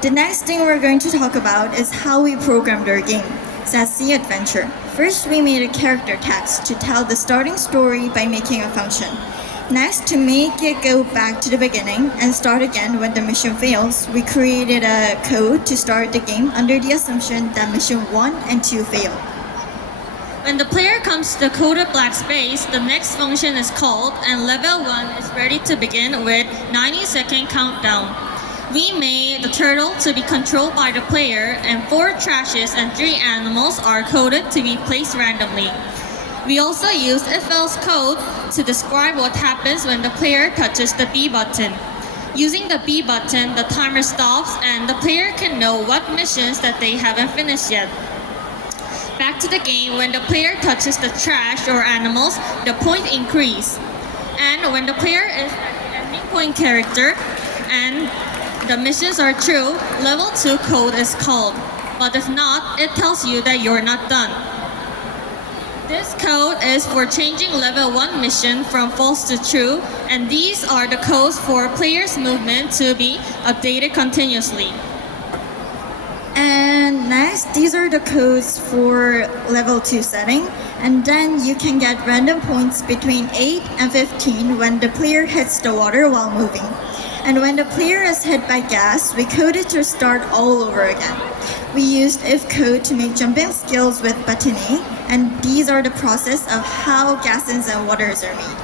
The next thing we're going to talk about is how we programmed our game. That's the adventure. First, we made a character text to tell the starting story by making a function. Next, to make it go back to the beginning and start again when the mission fails, we created a code to start the game under the assumption that mission 1 and 2 failed. When the player comes to the coded black space, the next function is called and level 1 is ready to begin with 90-second countdown. We made the turtle to be controlled by the player and 4 trashes and 3 animals are coded to be placed randomly. We also used if-else code to describe what happens when the player touches the B button. Using the B button, the timer stops and the player can know what missions that they haven't finished yet. Back to the game, when the player touches the trash or animals, the point increase. And when the player is at the ending point character and the missions are true, level 2 code is called. But if not, it tells you that you're not done. This code is for changing level 1 mission from false to true, and these are the codes for players' movement to be updated continuously. And next, these are the codes for level 2 setting, and then you can get random points between 8 and 15 when the player hits the water while moving. And when the player is hit by gas, we code it to start all over again. We used if code to make jumping skills with button A, and these are the process of how gases and waters are made.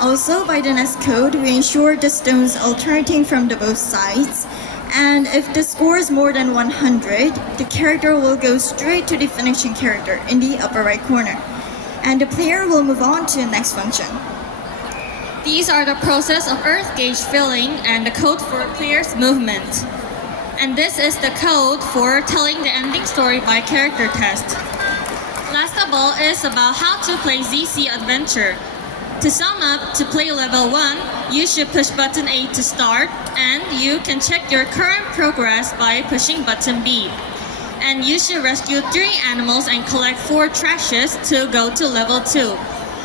Also, by the next code, we ensure the stones alternating from the both sides, and if the score is more than 100, the character will go straight to the finishing character in the upper right corner, and the player will move on to the next function. These are the process of earth gauge filling and the code for player's movement. And this is the code for telling the ending story by character test. Last of all is about how to play ZC Adventure. To sum up, to play level 1, you should push button A to start, and you can check your current progress by pushing button B. And you should rescue 3 animals and collect 4 trashes to go to level 2.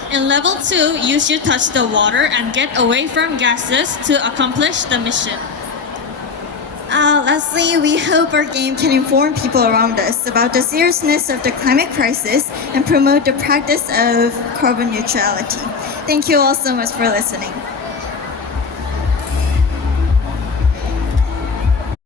In level 2, you should touch the water and get away from gases to accomplish the mission. Lastly, we hope our game can inform people around us about the seriousness of the climate crisis and promote the practice of carbon neutrality. Thank you all so much for listening.